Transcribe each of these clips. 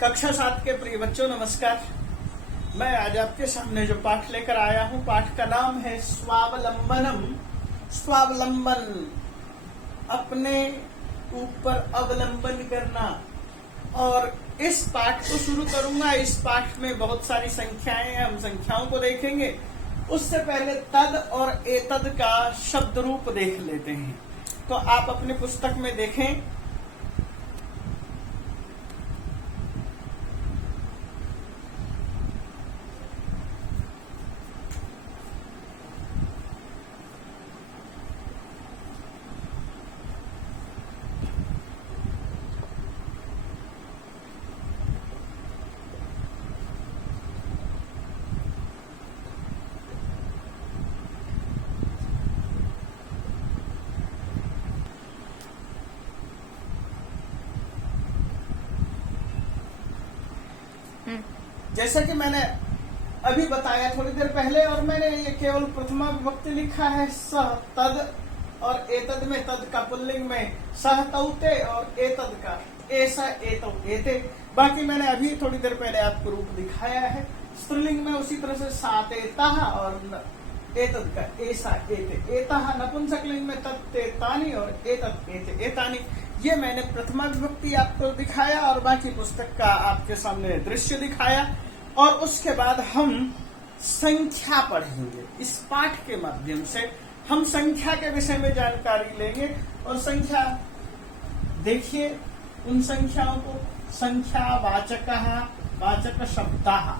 कक्षा 7 के प्रिय बच्चों नमस्कार। मैं आज आपके सामने जो पाठ लेकर आया हूं, पाठ का नाम है स्वावलंबनम। स्वावलंबन, अपने ऊपर अवलंबन करना। और इस पाठ को शुरू करूंगा। इस पाठ में बहुत सारी संख्याएं हैं, हम संख्याओं को देखेंगे। उससे पहले तद और एतद का शब्द रूप देख लेते हैं। तो आप अपनी पुस्तक में देखें। जैसा कि मैंने अभी बताया थोड़ी देर पहले, और मैंने ये केवल प्रथमा विभक्ति लिखा है सह तद, और एतद में तद का पुल्लिंग में सह तौते और एतद का ऐसा एतौ एते। बाकी मैंने अभी थोड़ी देर पहले आपको रूप दिखाया है। स्त्रीलिंग में उसी तरह से सातेताह और एतद का ऐसा एते एताह। नपुंसकलिंग में तत्तेतानि और एतद एते एतानि। ये मैंने प्रथमा विभक्ति आपको दिखाया और बाकी पुस्तक का आपके सामने दृश्य दिखाया। और उसके बाद हम संख्या पढ़ेंगे। इस पाठ के माध्यम से हम संख्या के विषय में जानकारी लेंगे। और संख्या देखिए, उन संख्याओं को संख्या वाचक शब्दाः।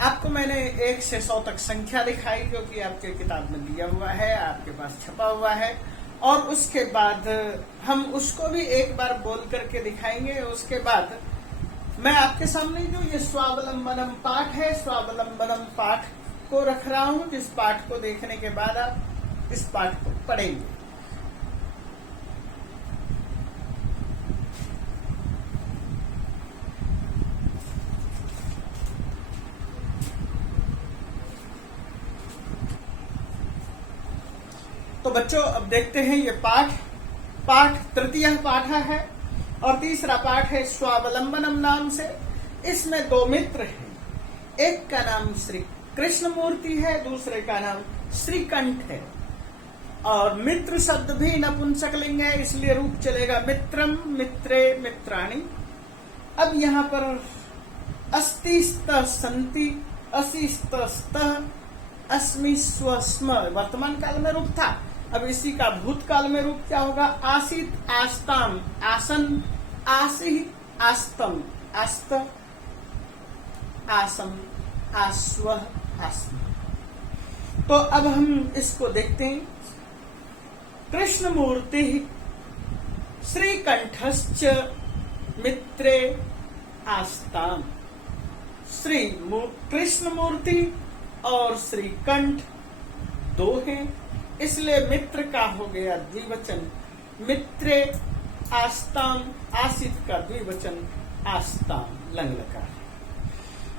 आपको मैंने 1 से 100 तक संख्या दिखाई, जो कि आपके किताब में दिया हुआ है, आपके पास छपा हुआ है। और उसके बाद हम उसको भी एक बार बोल करके दिखाएंगे। उसके बाद मैं आपके सामने जो ये स्वावलंबनम पाठ है, स्वावलंबनम पाठ को रख रहा हूं, जिस पाठ को देखने के बाद आप इस पाठ को पढ़ेंगे। तो बच्चों, अब देखते हैं ये पाठ तृतीय पाठ है और तीसरा पाठ है स्वावलंबनम नाम से। इसमें 2 मित्र हैं। एक का नाम श्री कृष्णमूर्ति है, दूसरे का नाम श्रीकंठ है। और मित्र शब्द भी नपुंसकलिंग है, इसलिए रूप चलेगा मित्रम, मित्रे, मित्राणि। अब यहाँ पर अस्ति स्तः सन्ति, असि स्तः स्तः, अस्मि स्व स्म वर्तमान काल में रूप था। अब इसी का भूतकाल में रूप क्या होगा? आसीत आस्ताम, आसन, आसी आस्तम, आस्त आसम, आस्व आस्म। तो अब हम इसको देखते हैं। कृष्णमूर्ति श्रीकंठश्च मित्रे आस्ताम। श्री कृष्णमूर्ति और श्रीकंठ 2 हैं, इसलिए मित्र का हो गया द्विवचन मित्रे। आस्ताम, आसित का द्विवचन आस्ताम, लंग लकार।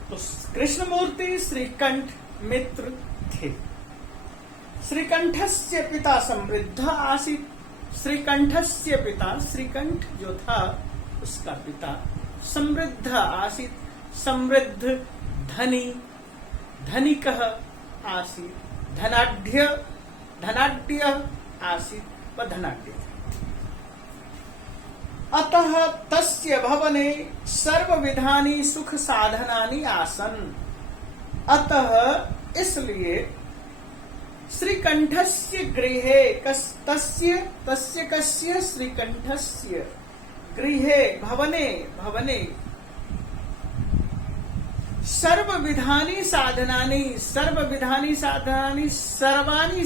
तो कृष्णमूर्ति श्रीकंठ मित्र थे। श्रीकंठस्य पिता समृद्ध आसित। श्रीकंठस्य पिता, श्रीकंठ जो था उसका पिता, समृद्ध आसित, समृद्ध धनी, धनिकः आसीत्, धनाढ्य आसीत् व धनाढ्य। अतः तस्य भवने सर्वविधानि सुख साधनानि आसन। अतः इसलिए श्रीकंठस्य गृहे तस्य कस्य श्रीकंठस्य गृहे भवने सर्वविधानि साधनानि सर्वाणि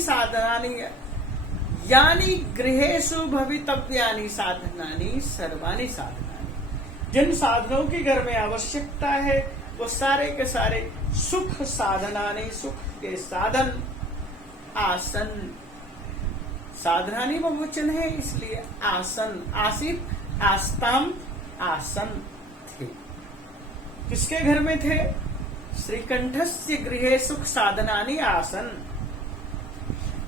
यानी गृहेषु भवितव्यानि साधनानि सर्वाणि साधनानि। जिन साधनों की घर में आवश्यकता है वो सारे के सारे सुख साधनानि, सुख के साधन, आसन, साधनानि बहुवचन है इसलिए आसन, आसित, आस्ताम, आसन थे। किसके घर में थे? श्रीकंठस्य गृहे सुख साधनानि आसन।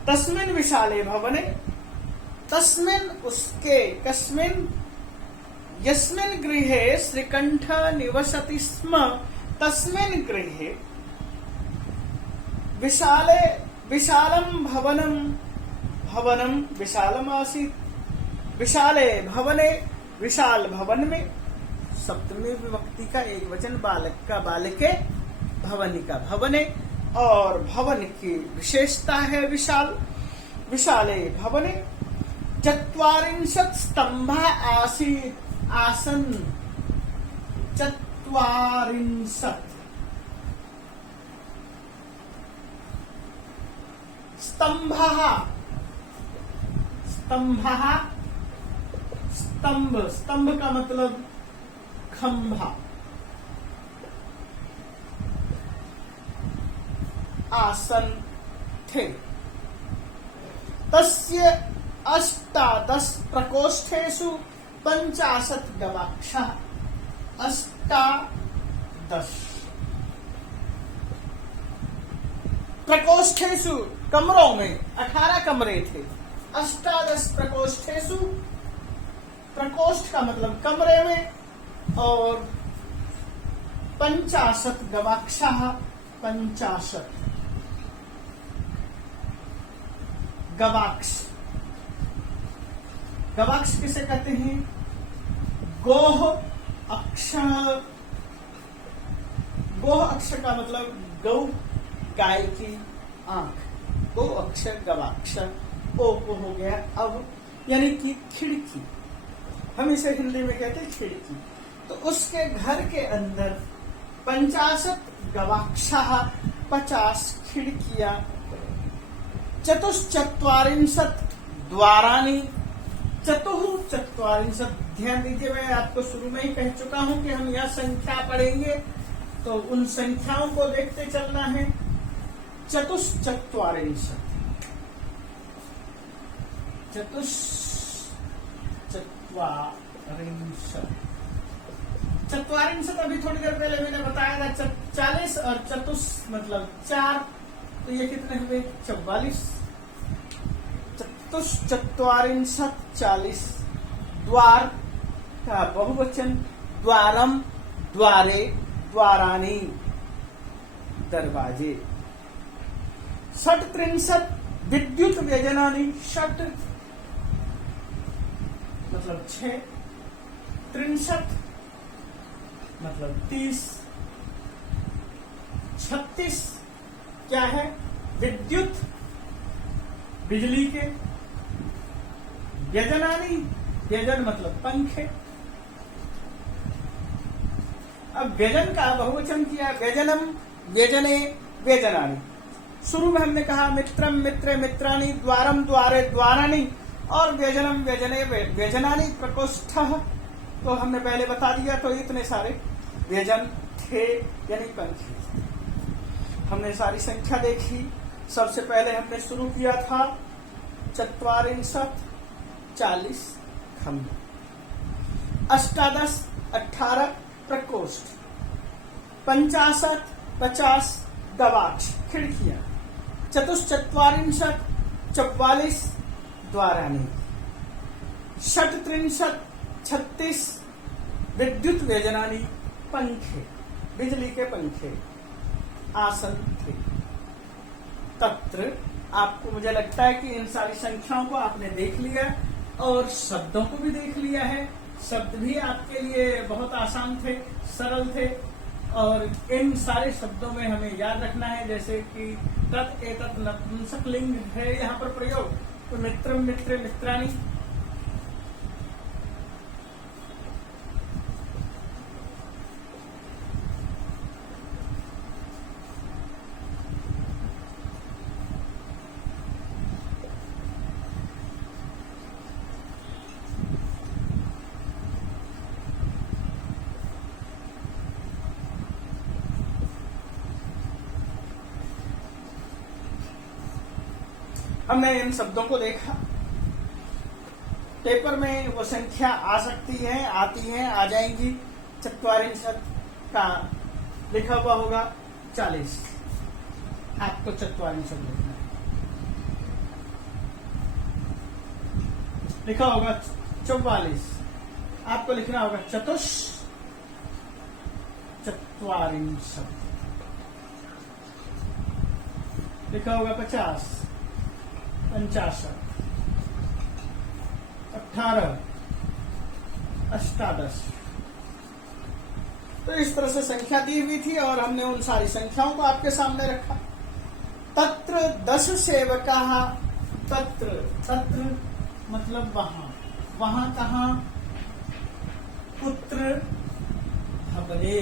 तस्मिन् विशाले भवने, तस्मिन् उसके, कस्मिन् यस्मिन् गृहे श्रीकंठ निवसति स्म, तस्मिन् गृहे विशाले, विशालम भवनम, भवनम विशालम आसीत्, विशाले भवने, विशाल भवन में, सप्तमी विभक्ति का एक वचन, बालक का बालके, भवन का भवने, और भवन की विशेषता है विशाल, विशाले भवने। चत्वारिंशत् स्तंभा आसीत्, आसन, चत्वारिंशत् स्तंभः, स्तंभः, स्तंभ, स्तंभ का मतलब खंभा, आसन थे। तस्य अष्टादश प्रकोष्ठेषु 50 गवाक्षः, अष्टादश प्रकोष्ठेषु, कमरों में 18 कमरे थे। अष्टादश प्रकोष्ठेषु, प्रकोष्ठ का मतलब कमरे में, और 50 गवाक्षः, 50 गवाक्ष। गवाक्ष किसे कहते हैं? गोह अक्ष, गोह अक्ष का मतलब गौ, गाय की आंख, गो अक्षर गवाक्ष, ओ को हो गया अब, यानी कि खिड़की, हम इसे हिंदी में कहते हैं खिड़की। तो उसके घर के अंदर 50 गवाक्षः, 50 खिड़कियां, चतुश्चत्वारिंशत् द्वारानि, चतुश्चत्वारिंशत्, ध्यान दीजिए मैं आपको शुरू में ही कह चुका हूं कि हम यह संख्या पढ़ेंगे तो उन संख्याओं को देखते चलना है। चतुश्चत्वारिंशत्, चत्वारिंशत् अभी थोड़ी देर पहले मैंने बताया था 40, और चतुष मतलब 4, तो ये कितने हुए? 44। चतुश्चत्वारिंशत् 40, द्वार का बहुवचन, द्वारम, द्वारे, द्वारानि, दरवाजे। 37 विद्युत व्यजनानि, 6 मतलब 6, 63 मतलब 30, 36 क्या है? विद्युत, बिजली के, व्यजनानि, व्यजन मतलब पंखे। अब व्यजन का बहुवचन किया, व्यजनम, व्यजने, व्यजनानि। शुरू में हमने कहा मित्रम, मित्रे, मित्राणि, द्वारम, द्वारे, द्वाराणि, और व्यजनम, व्यजने, व्यजनानि, प्रकोष्ठः, तो हमने पहले बता दिया। तो इतने सारे व्यजन थे, यानी पंखे। हमने सारी संख्या देखी। सबसे पहले हमने शुरू किया था 44, 40 खंभे, 18, 18 प्रकोष्ठ, 50, 50 गवाक्ष, खिड़कियां, चतुश्चत्वारिंशत्, 44 द्वारानि, 37, 36 विद्युत व्यजनानि, पंखे, बिजली के पंखे, आसन थे। तत्र आपको, मुझे लगता है कि इन सारी संख्याओं को आपने देख लिया और शब्दों को भी देख लिया है। शब्द भी आपके लिए बहुत आसान थे, सरल थे, और इन सारे शब्दों में हमें याद रखना है, जैसे कि तत्, एतत् नपुंसक लिंग है यहाँ पर प्रयोग, तो मित्रम, मित्रे, मित्राणि। हमने इन शब्दों को देखा। पेपर में वो संख्या आ सकती है, आती है, आ जाएंगी। 44 का लिखा हुआ होगा 40, आपको 44 लिखना है। लिखा होगा 44, आपको लिखना होगा 44। लिखा होगा 50, 55, 18, 18। तो इस तरह से संख्या दी हुई थी और हमने उन सारी संख्याओं को आपके सामने रखा। तत्र 10 सेवका, तत्र मतलब वहां कहां? पुत्र भवने,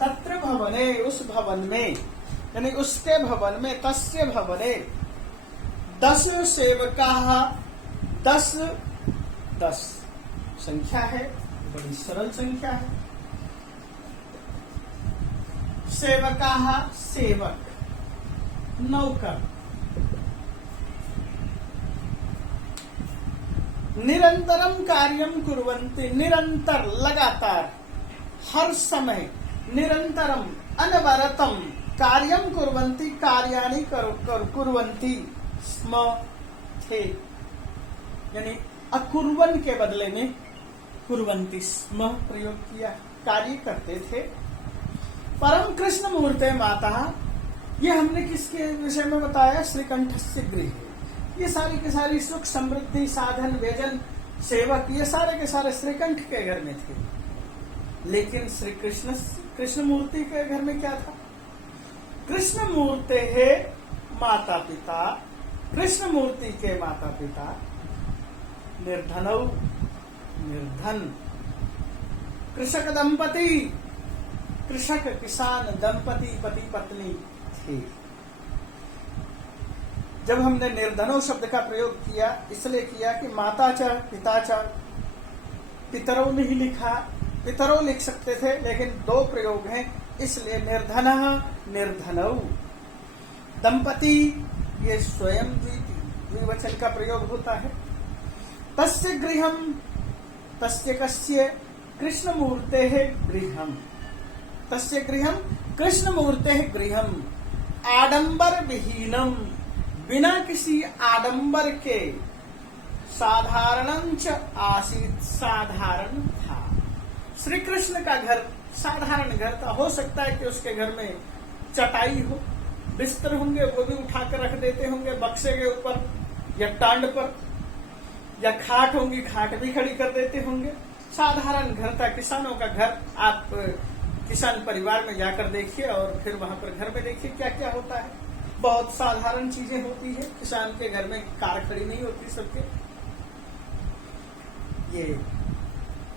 तत्र भवने, उस भवन में, यानी उसके भवन में, तस्य भवने 10 सेवका, 10 संख्या है, बड़ी सरल संख्या है। सेवका, सेवक, नौकर। निरंतरम कार्यम कुर्वन्ति, निरंतर, लगातार, हर समय, निरंतरम, अनवरतम, कार्यम कुर्वन्ति, कार्याणि कुर्वन्ति स्म थे, यानी अकुर्वन के बदले में कुर्वन्ति स्म प्रयोग किया, कार्य करते थे। परम कृष्ण मूर्ते माता, ये हमने किसके विषय में बताया? श्रीकंठस्य गृह। ये सारी के सारी सुख समृद्धि साधन व्यजन सेवक ये सारे के सारे श्रीकंठ के घर में थे। लेकिन श्री कृष्ण मूर्ति के घर में क्या था? कृष्ण मूर्ते है माता पिता, कृष्ण मूर्ति के माता पिता निर्धनौ, निर्धन, कृषक दंपति, कृषक किसान दंपति पति पत्नी थे। जब हमने निर्धनों शब्द का प्रयोग किया इसलिए किया कि माता च पिता च, पितरों नहीं लिखा, पितरों लिख सकते थे लेकिन दो प्रयोग हैं इसलिए निर्धन निर्धनौ। दंपति ये स्वयं द्विवचन का प्रयोग होता है। तस्य गृहम, तस्य कस्य, कृष्ण मूर्ते है गृहम, तस्य गृहम कृष्ण मूर्ते है गृहम, आडंबर विहीनम, बिना किसी आडंबर के, साधारणंच आसीत, साधारण था। श्री कृष्ण का घर साधारण घर था। हो सकता है कि उसके घर में चटाई हो, बिस्तर होंगे वो भी उठाकर रख देते होंगे बक्से के ऊपर या टांड पर, या खाट होंगी खाट भी खड़ी कर देते होंगे। साधारण घर था, किसानों का घर। आप किसान परिवार में जाकर देखिए और फिर वहां पर घर में देखिए क्या क्या होता है। बहुत साधारण चीजें होती है। किसान के घर में कार खड़ी नहीं होती सबके। ये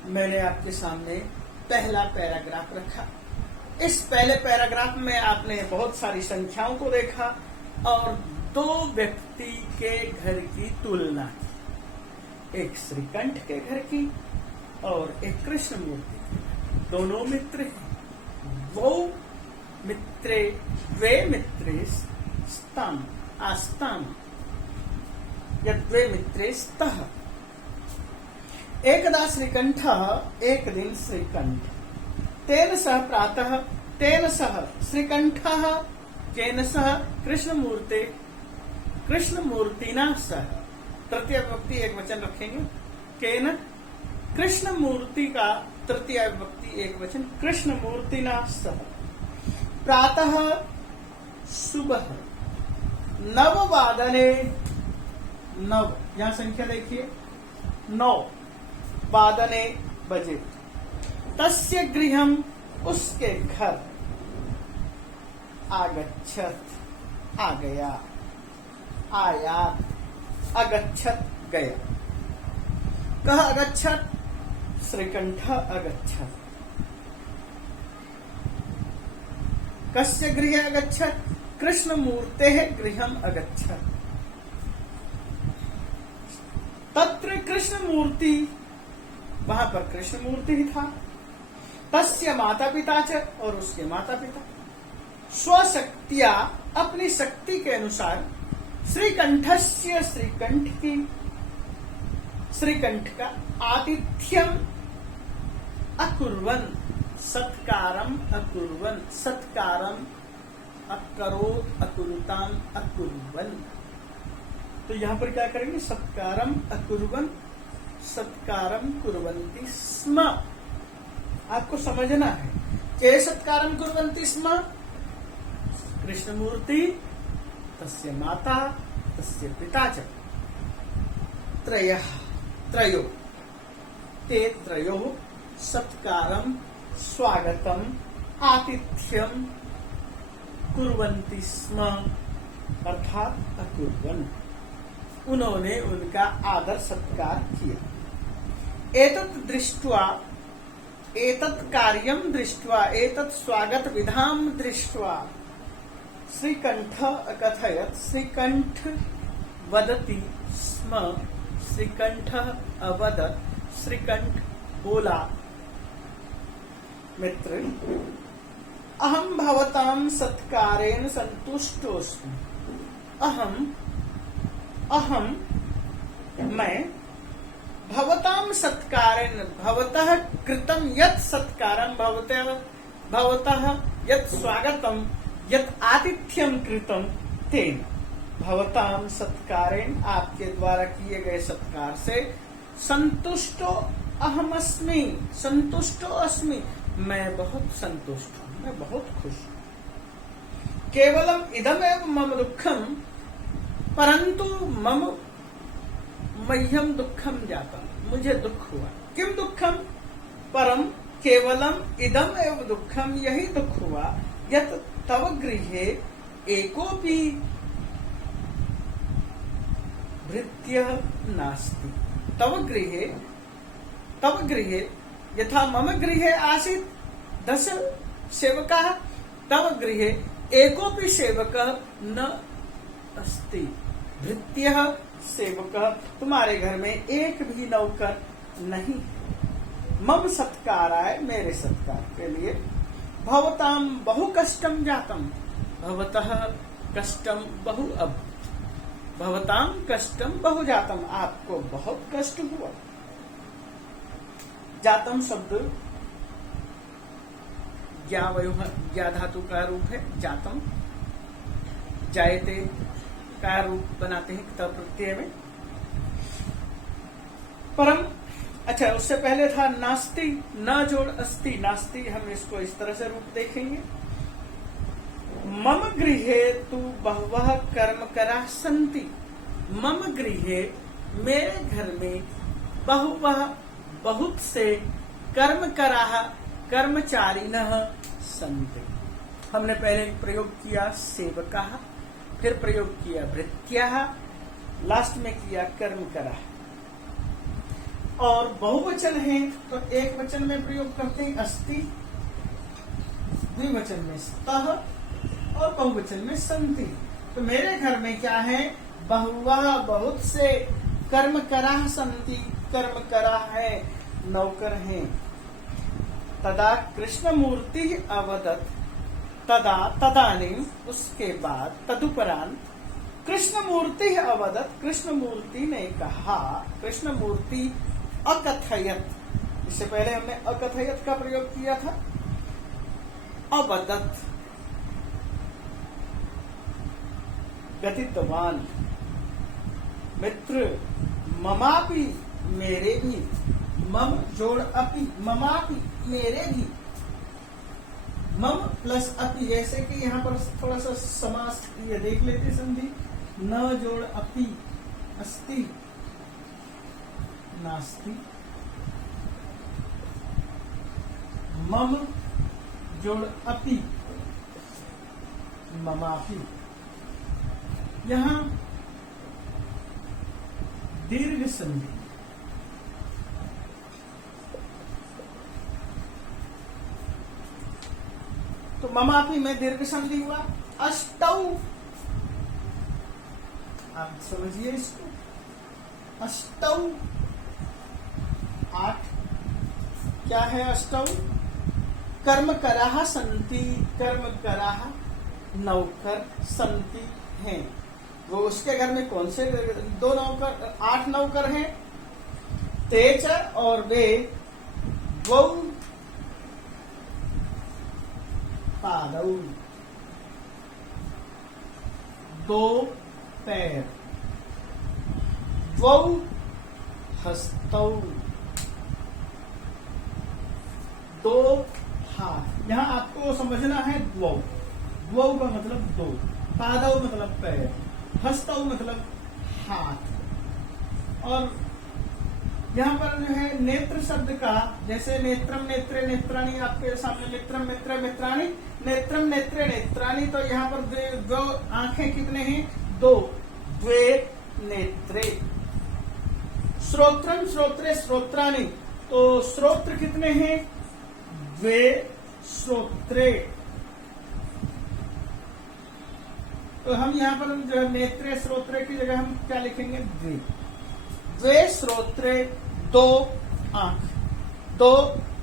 मैंने आपके सामने पहला पैराग्राफ रखा। इस पहले पैराग्राफ में आपने बहुत सारी संख्याओं को देखा और दो व्यक्ति के घर की तुलना की, एक श्रीकंठ के घर की और एक कृष्ण मूर्ति की। दोनों मित्र हैं। वो मित्रे द्वे मित्रे स्तम आस्तम यद्वे मित्रे स्तः। एकदा श्रीकंठ, एक दिन श्रीकंठ, तेन सह प्रातः, तेन सह श्रीकंठः, केन सह कृष्णमूर्ते, कृष्णमूर्तिना सह। तृतीय विभक्ति एक वचन रखेंगे। केन, कृष्ण मूर्ति का तृतीय विभक्ति एक वचन, कृष्णमूर्तिना सह। प्रातः सुबह, नववादने, नव यहां संख्या देखिए, 9 वादने बजे। तस्य गृहम, उसके घर, आगच्छत, आ गया, आया, अगच्छत, गया। कह अगच्छत, श्रीकंठ अगच्छत। कस्य गृह अगच्छत, कृष्ण मूर्ते गृहम अगच्छत। तत्र कृष्ण मूर्ति, वहां पर कृष्ण मूर्ति ही था। तस्य माता पिता च, और उसके माता पिता। स्वशक्तिया, अपनी शक्ति के अनुसार, श्रीकंठस्य श्रीकंठ की, श्रीकंठ का आतिथ्यम अकुर्वन्, सत्कारम अकुर्वन्, सत्कारम अकरोत् अकुरुताम अकुर्वन्। तो यहां पर क्या करेंगे? सत्कारम अकुर्वन्, सत्कारम कुर्वन्ति स्म। आपको समझना है के सत्कारम कुर्वन्ति स्म। कृष्णमूर्ति, तस्य माता, तस्य पिता च त्रयो ते त्रयो सत्कारम स्वागतम आतिथ्यम कुर्वन्ति स्म, अर्थात अकुर्वन्, उन्होंने उनका आदर सत्कार किया। एतत् दृष्ट्वा, एतत् कार्यम दृष्ट्वा, एतत् स्वागत विधाम दृष्ट्वा श्रीकंठ अकथयत्, श्रीकंठ वदति स्म, श्रीकंठ अवदत्, श्रीकंठ बोला, मित्र अहम भवतां सत्कारेण संतुष्टोऽस्मि। अहम मैं भवतां सत्कारेण, भवतः कृतं यत् सत्कारं, भवतः यत् स्वागतं, यत् आतिथ्यं कृतं तेन, भवतां सत्कारेण, आपके द्वारा किए गए सत्कार से संतुष्टो अहमस्मि, संतुष्टो अस्मि, मैं बहुत संतुष्ट हूं, मैं बहुत खुश हूं। केवलम इदमेव मम दुःखम, परंतु मह्यम दुःखम जातम, मुझे दुख हुआ। किम दुःखम? परम केवलम इदम एव दुःखम, यही दुख हुआ, यत् तव गृहे एकोपि भृत्यः नास्ति। तव गृहे यथा मम गृहे आसीत् 10 सेवकाः, तव गृहे एकोपि सेवकः न अस्ति। भृत्यः सेवकः, तुम्हारे घर में एक भी नौकर नहीं। मम सत्काराय, मेरे सत्कार के लिए, भवतां बहु कष्टम जातम, भवतः कष्टम बहु अभूत्, भवतां कष्टम बहु जातम, आपको बहुत कष्ट हुआ। जातम शब्द ज्ञा धातु का रूप है। जातम, जायते का रूप बनाते हैं क्तव प्रत्यय में। परम, अच्छा उससे पहले था नास्ति, न जोड़ अस्ति, नास्ति, हम इसको इस तरह से रूप देखेंगे। मम गृहे तु बहवः कर्मकराः सन्ति। मम गृहे, मेरे घर में, बहवः बहुत से कर्मकराः कर्मचारिणः सन्ति। हमने पहले प्रयोग किया सेवकाः, फिर प्रयोग किया भृत्याः, लास्ट में किया कर्मकराः। और बहुवचन है तो एक वचन में प्रयोग करते हैं अस्ति, द्विवचन में स्तः और बहुवचन में सन्ति। तो मेरे घर में क्या है? बहुवः, बहुत से, कर्मकराः सन्ति, कर्मकराः है, नौकर हैं। तदा कृष्णमूर्ति अवदत्, तदा तदानीम, उसके बाद, तदुपरांत, कृष्णमूर्ति अवदत्, कृष्णमूर्ति ने कहा, कृष्णमूर्ति अकथयत्, इससे पहले हमने अकथयत् का प्रयोग किया था। अवदत्, गतित्वान, मित्र, ममापि, मेरे भी, मम जोड़ अपि, ममापि, मेरे भी, मम प्लस अपि, ऐसे कि यहाँ पर थोड़ा सा समास ये देख लेते संधि। न जोड़ अपि, अस्ति, नास्ति, मम जोड़ अपि, ममापि। यहाँ दीर्घ संधि, तो ममापि में दीर्घ संधि हुआ। अष्टौ, आप समझिए इसको, अष्टौ 8, क्या है अष्टौ? कर्मकराः सन्ति, कर्मकराः नौकर, सन्ति हैं, वो उसके घर में कौन से 2 नौकर 8 नौकर हैं? तेज और वे द्वौ पादौ, 2 पैर, द्वौ हस्तौ, 2 हाथ। यहां आपको समझना है द्वौ, द्वौ का मतलब 2, पादौ मतलब पैर, हस्तौ मतलब हाथ। और यहाँ पर जो है नेत्र शब्द का, जैसे नेत्रम नेत्रे नेत्राणी, आपके सामने नेत्रम नेत्रे नेत्राणी, नेत्रम नेत्रे नेत्राणी, तो यहाँ पर दो आंखें कितने हैं? 2, द्वे नेत्रे। श्रोत्रम श्रोत्रे श्रोत्राणी, तो श्रोत्र कितने हैं? द्वे श्रोत्रे। तो हम यहाँ पर जो नेत्रे श्रोत्रे की जगह हम क्या लिखेंगे? द्वे। द्वे श्रोत्रे, 2 आंख, 2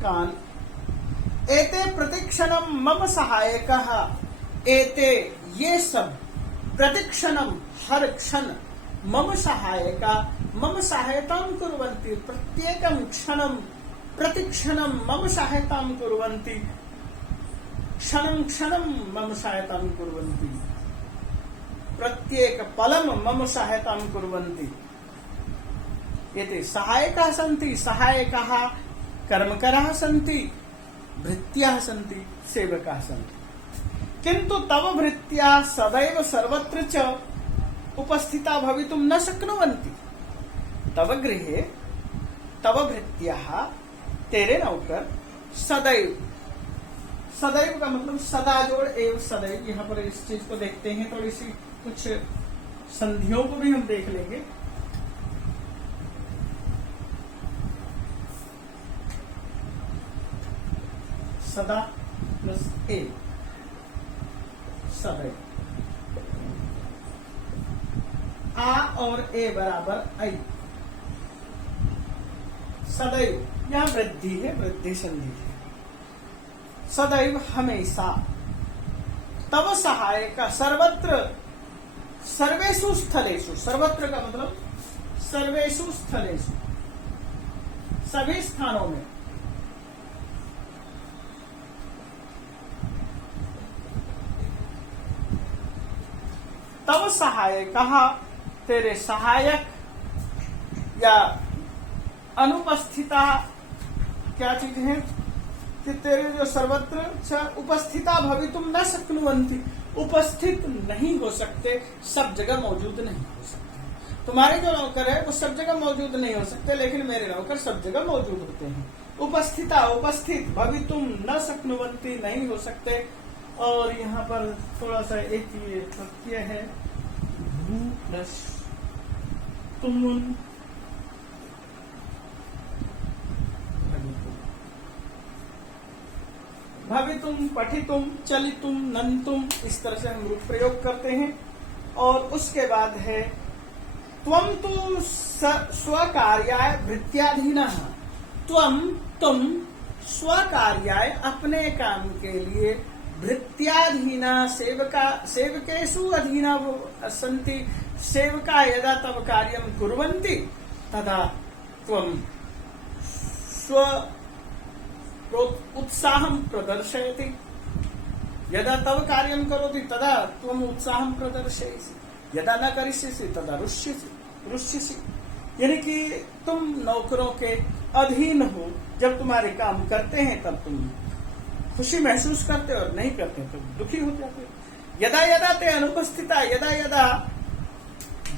कान। एते प्रतिक्षणम मम सहायकः, एते ये सब, प्रतिक्षणम हर क्षण, मम सहायका मम सहायतां कुर्वन्ति, प्रत्येकं क्षणं प्रतिक्षणं मम सहायतां कुर्वन्ति, क्षणं क्षणं मम सहायतां कुर्वन्ति, प्रत्येक पलम मम सहायतां कुर्वन्ति। एते सहायकाः सन्ति, सहायकाः कर्मकराः सन्ति, भृत्याः सन्ति, सेवकाः सन्ति। किन्तु तव भृत्याः सदैव सर्वत्र च उपस्थिता भवितुं न शक्नुवन्ति। तव गृहे तव भृत्याः, तेरे नौकर, सदैव, सदैव का मतलब सदा जोड़ एवं सदैव। यहाँ पर इस चीज को देखते हैं, थोड़ी सी कुछ संधियों को भी हम देख लेंगे। सदा प्लस ए, सदैव। आ और ए बराबर आई, सदैव। यहां वृद्धि है, वृद्धि संधि है। सदैव हमेशा। तव सहायक सर्वत्र, सर्वेषु स्थलेषु, सर्वत्र का मतलब सर्वेषु स्थलेषु, सभी स्थानों में। तव सहायक, तेरे सहायक या अनुपस्थिता क्या चीज है कि तेरे जो सर्वत्र उपस्थिता भवितुम न शक्नुवन्ति, उपस्थित नहीं हो सकते, सब जगह मौजूद नहीं हो सकते। तुम्हारे जो नौकर है वो सब जगह मौजूद नहीं हो सकते, लेकिन मेरे नौकर सब जगह मौजूद होते हैं। उपस्थिता, उपस्थित, भवितुम न शक्नुवन्ति, नहीं हो सकते। और यहाँ पर थोड़ा सा एक ये प्रत्यय है, भू प्लस तुम, भवितुम, पठितुम, चलितुम, नंतुम, इस तरह से हम रूप प्रयोग करते हैं। और उसके बाद है त्वम तु स्वकार्याय भृत्याधीनः, त्वम तुम स्वकार्याय अपने काम के लिए भृत्याधीना सेवका, सेवकेषु अधीना सन्ति, सेवका यदा तव कार्यं कुर्वन्ति तदा त्वं स्व उत्साहं प्रदर्शयति, यदा तव कार्यं करोति तदा त्वम् उत्साहं प्रदर्शयसि, यदा न करिष्यसि तदा रुष्यसि। यानी कि तुम नौकरों के अधीन हो, जब तुम्हारे काम करते हैं तब तुम खुशी महसूस करते और नहीं करते तो दुखी हो जाते। यदा यदा ते अनुपस्थिता, यदा यदा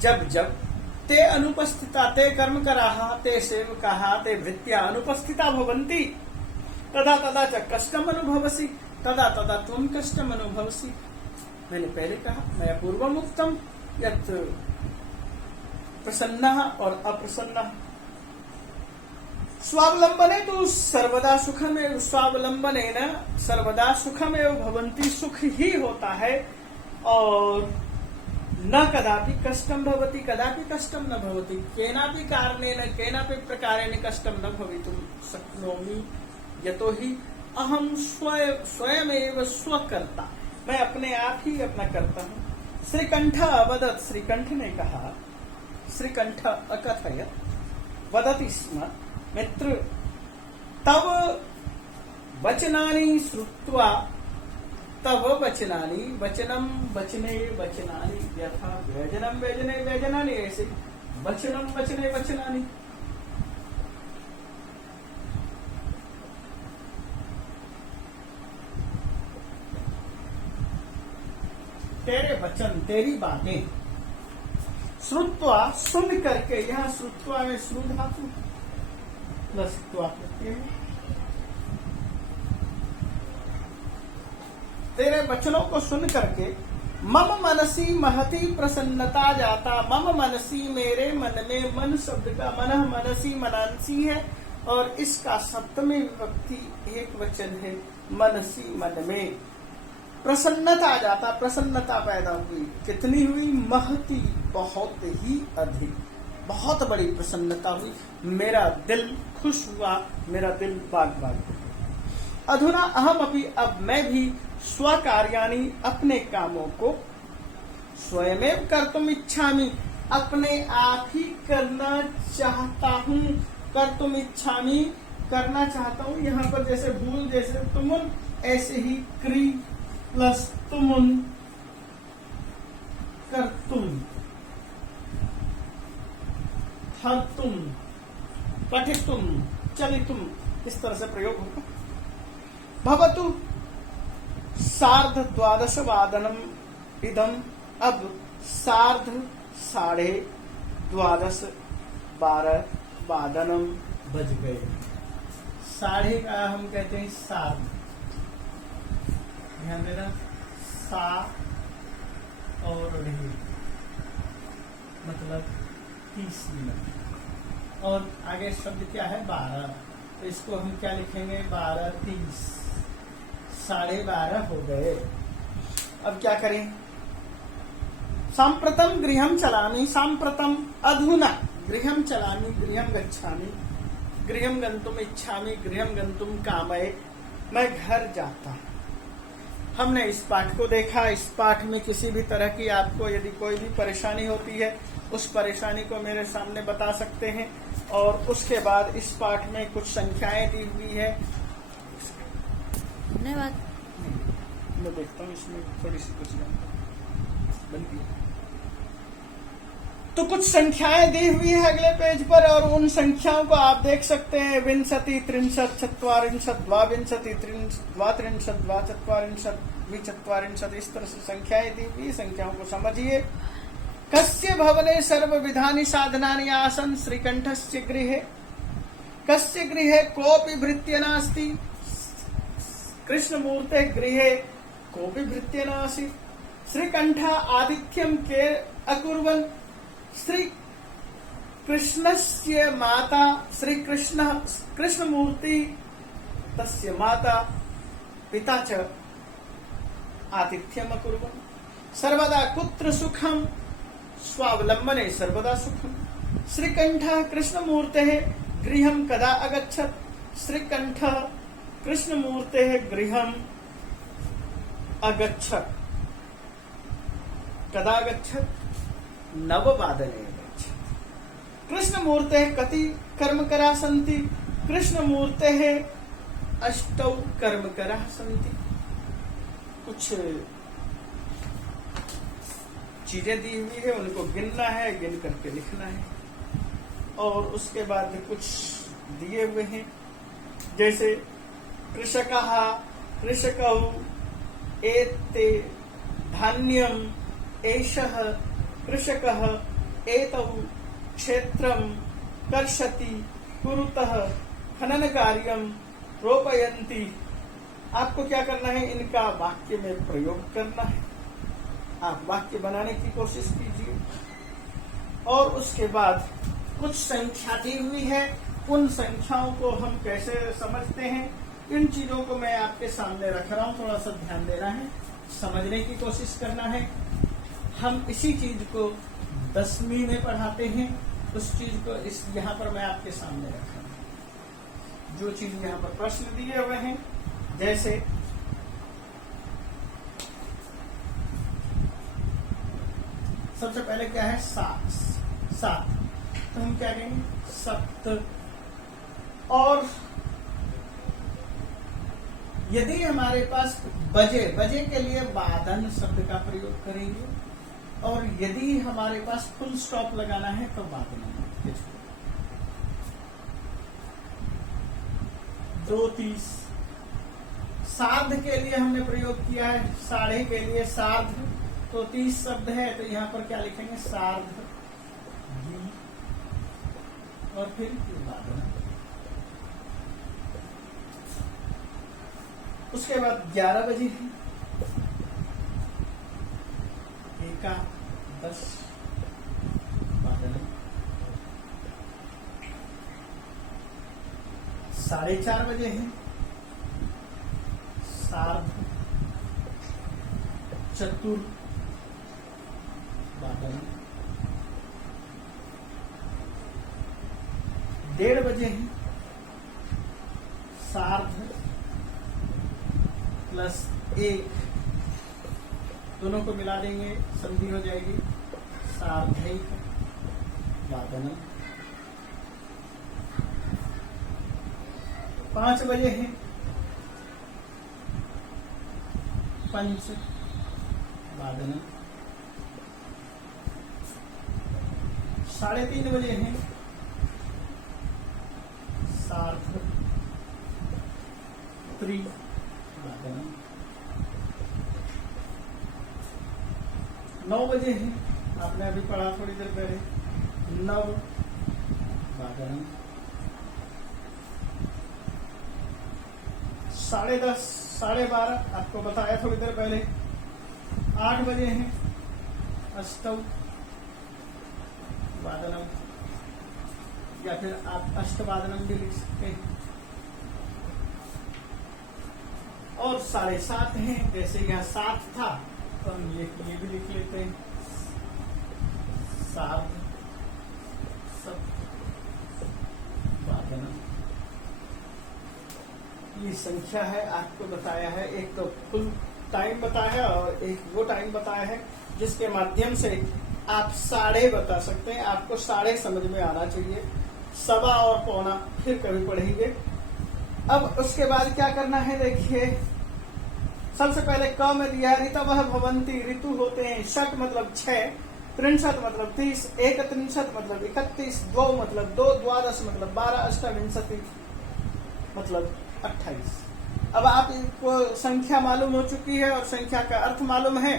जब जब, ते अनुपस्थिता, ते कर्मकराः, ते सेवकाः, ते भृत्या अनुपस्थिता भवन्ति, तदा तदा च कष्टम अनुभवसि, तदा तदा त्वं कष्टम अनुभवसि। मैंने पहले कहा, मैं पूर्वम उक्तम यत् प्रसन्नः और अप्रसन्नः। स्वावलंबने तो सर्वदा सुखमेव, स्वावलंबनेन सर्वदा सुखमेव भवन्ति, सुख ही होता है और न कदापि कष्टम भवति, कदापि कष्टम न भवति, केनापि कारणेन केनापि प्रकारेण कष्टम न भवितुं शक्नोमि, यतोहि अहम स्वयमेव स्वकर्ता, मैं अपने आप ही अपना करता हूँ। श्रीकंठ अवदत्, श्रीकंठ ने कहा, श्रीकंठ अकथयत् वदति स्म मित्र तव वचनानि श्रुत्वा, तव वचनानि, वचनम वचने वचनानि यथा व्यजनम व्यजने व्यजनानि, ऐसे वचनम वचने वचनानि। तेरे वचन, तेरी बातें, श्रुत्वा सुन करके, यहाँ श्रुत्वा में श्रु धातु प्लस त्वा प्रत्यय, तेरे वचनों को सुन करके मम मनसी महती प्रसन्नता जाता, मम मनसी मेरे मन में, मन शब्द का मन मनसी मनांसी है और इसका सप्तमी विभक्ति एक वचन है, मनसी मन में प्रसन्नता जाता, प्रसन्नता पैदा हुई। कितनी हुई? महती, बहुत ही अधिक, बहुत बड़ी प्रसन्नता हुई, मेरा दिल खुश हुआ, मेरा दिल बाग बाग हो गया। अधुना अहम अपि, अब मैं भी स्वकार्याणि, अपने कामों को स्वयमेव कर्तुम इच्छामि, अपने आप ही करना चाहता हूँ, कर्तुम इच्छामि, करना चाहता हूँ। यहाँ पर जैसे भूल, जैसे तुमुन, ऐसे ही क्री प्लस तुमुन, कर्तुम, हर्तुम, पठितुम, चलितुम, इस तरह से प्रयोग होगा। भवतु सार्ध द्वादश वादनम इदम, अब सार्ध, 12:30, 12 वादनम बज गए। साढ़े का हम कहते हैं सार्ध, ध्यान देना, सा और रही मतलब 30 मिनट, और आगे शब्द क्या है? 12, तो इसको हम क्या लिखेंगे? 12:30, 12:30 हो गए। अब क्या करें? सांप्रतम गृहम चलामी, सांप्रतम अधुना गृहम चलामी, गृहम गच्छामी, गृहम गंतुम इच्छामी, गृहम गंतुम कामये, मैं घर जाता। हमने इस पाठ को देखा। इस पाठ में किसी भी तरह की आपको यदि कोई भी परेशानी होती है, उस परेशानी को मेरे सामने बता सकते हैं। और उसके बाद इस पाठ में कुछ संख्याएं दी हुई है। धन्यवाद। मैं देखता हूँ इसमें थोड़ी सी कुछ बनती है, तो कुछ संख्याएं दी हुई है अगले पेज पर, और उन संख्याओं को आप देख सकते हैं। विंशति, 63, 46, 22, 33, 32, 24, 24, इस तरह से संख्याएं दी हुई। संख्याओं को समझिए। कस्य भवने सर्व विधानि साधनानि आसन, श्रीकंठस्य गृहे, कस्य गृहे कोऽपि भृत्य नास्ति, कृष्णमूर्ते गृहे कोऽपि भृत्य नासीत्, श्रीकंठ आतिथ्यं के अकुर्वन्, श्री कृष्णस्य माता, श्री कृष्णमूर्ति तस्य माता, पिता च आतिथ्यम् अकुर्वन्, सर्वदा कुत्र सुखम, स्वावलंबने सर्वदा सुखम, श्रीकंठः कृष्णमूर्तेः गृहं कदा अगच्छत्, श्रीकंठः कृष्णमूर्तेः गृहं अगच्छत्, कदा अगच्छत्? 9:00 अगच्छत्। कृष्णमूर्तेः कति कर्मकराः सन्ति, कृष्णमूर्तेः 8 कर्मकराः सन्ति। कुछ चीजें दी हुई है, उनको गिनना है, गिन करके लिखना है। और उसके बाद कुछ दिए हुए हैं, जैसे कृषकः, कृषकौ, एते, धान्यम, एषः, कृषकः, एतौ, क्षेत्रम, कर्षति, कुरुतः, खनन कार्यम, रोपयन्ति। आपको क्या करना है? इनका वाक्य में प्रयोग करना है। आप वाक्य बनाने की कोशिश कीजिए। और उसके बाद कुछ संख्या दी हुई है, उन संख्याओं को हम कैसे समझते हैं, इन चीजों को मैं आपके सामने रख रहा हूं। थोड़ा सा ध्यान देना है, समझने की कोशिश करना है। हम इसी चीज को 10वीं में पढ़ाते हैं, उस चीज को इस यहाँ पर मैं आपके सामने रख रहा हूं। जो चीज यहाँ पर प्रश्न दिए हुए हैं, जैसे सबसे पहले क्या है सात, तो हम क्या कहेंगे सप्त। और यदि हमारे पास बजे के लिए वादन शब्द का प्रयोग करेंगे, और यदि हमारे पास फुल स्टॉप लगाना है तो वादन। 2:30 सार्ध के लिए हमने प्रयोग किया है, साढ़े के लिए सार्ध, तो 30 शब्द है, तो यहां पर क्या लिखेंगे सार्ध और फिर वादन। उसके बाद 11 बजे है, 1:10 वादन। 4:30 बजे है, सार्ध चतुर वादन। 1:30 बजे है, सार्ध प्लस 1, दोनों को मिला देंगे संधि हो जाएगी सार्धैक वादन। 5 बजे है, पंच वादन। 3:30 बजे है, सार्ध त्रि वादन। 9 बजे है, आपने अभी पढ़ा थोड़ी देर पहले, नव वादन। 10:30 12:30 आपको बताया थोड़ी देर पहले। 8 बजे है, अष्टौ वादनम, या फिर आप अष्टवादनम भी लिख सकते हैं। और 7:30 है, जैसे यहाँ 7 था तो हम ये भी लिख लेते हैं सार्ध वादनम। ये संख्या है, आपको बताया है, एक तो फुल टाइम बताया है और एक वो टाइम बताया है जिसके माध्यम से आप साढ़े बता सकते हैं। आपको साढ़े समझ में आना चाहिए, सवा और पौना फिर कभी पढ़ेंगे। अब उसके बाद क्या करना है, देखिए सबसे पहले क में दिया है ऋतवः भवन्ति, ऋतु होते हैं, षट मतलब 6, 63 मतलब 30, 31 मतलब 31, 2 मतलब 2, 12 मतलब 12, अष्टाविंशति मतलब 28। अब आपको संख्या मालूम हो चुकी है और संख्या का अर्थ मालूम है,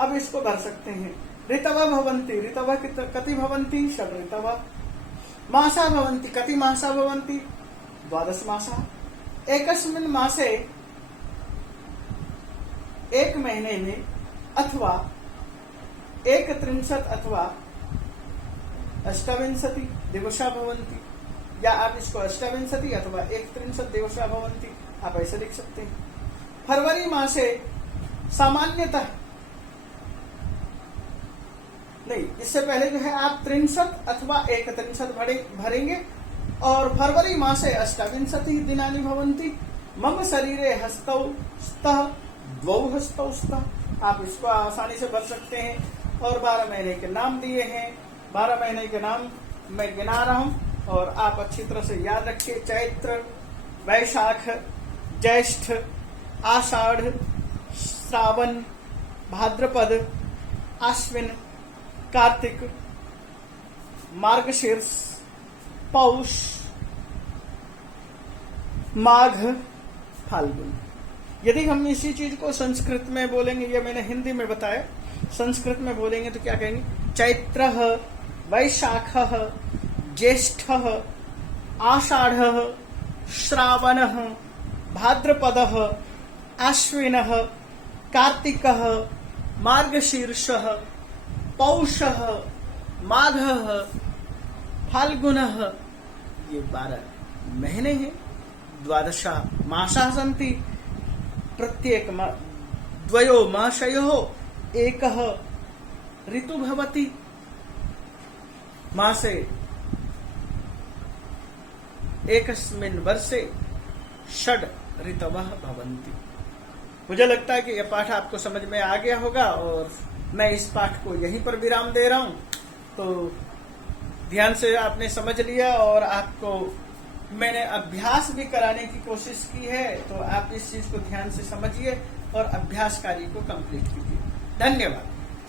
अब इसको भर सकते हैं। ऋतवः भवन्ति, ऋतवः कति भवन्ति, षड ऋतवः। मासा भवन्ति, कति मासा भवन्ति, 12 मासा। एकस्मिन् मासे, एक महीने में, अथवा 31 अथवा अष्टाविंशति दिवसा भवन्ति, या आप इसको अष्टाविंशति अथवा 31 दिवसा भवन्ति, आप ऐसे लिख सकते हैं। फरवरी मासे सामान्यतः नहीं, इससे पहले जो है आप 63 अथवा 31 भरेंगे। और फरवरी मासे अष्टाविंशति दिनानि भवन्ति, मम शरीरे हस्तौ स्तः, द्वौ हस्तौ स्तः, आप इसको आसानी से भर सकते हैं। और 12 महीने के नाम दिए हैं, 12 महीने के नाम मैं गिना रहा हूं और आप अच्छी तरह से याद रखिए। चैत्र, वैशाख, ज्येष्ठ, आषाढ़, श्रावण, भाद्रपद, आश्विन, कार्तिक, मार्गशीर्ष, पौष, माघ, फाल्गुन। यदि हम इसी चीज को संस्कृत में बोलेंगे, ये मैंने हिंदी में बताया, संस्कृत में बोलेंगे तो क्या कहेंगे, चैत्रः, वैशाखः, ज्येष्ठः, आषाढ़ः, श्रावणः, भाद्रपदः, आश्विनः, कार्तिकः, मार्गशीर्षः, पौषः, माघः, फाल्गुनः। ये 12 महीने हैं। 12 मासाः सन्ति, प्रत्येक द्वयो मासयोः एकः ऋतु भवति। मासे एकस्मिन् वर्षे षड ऋतवः भवन्ति। मुझे लगता है कि यह पाठ आपको समझ में आ गया होगा और मैं इस पाठ को यहीं पर विराम दे रहा हूं। तो ध्यान से आपने समझ लिया और आपको मैंने अभ्यास भी कराने की कोशिश की है, तो आप इस चीज को ध्यान से समझिए और अभ्यास कार्य को कंप्लीट कीजिए। धन्यवाद।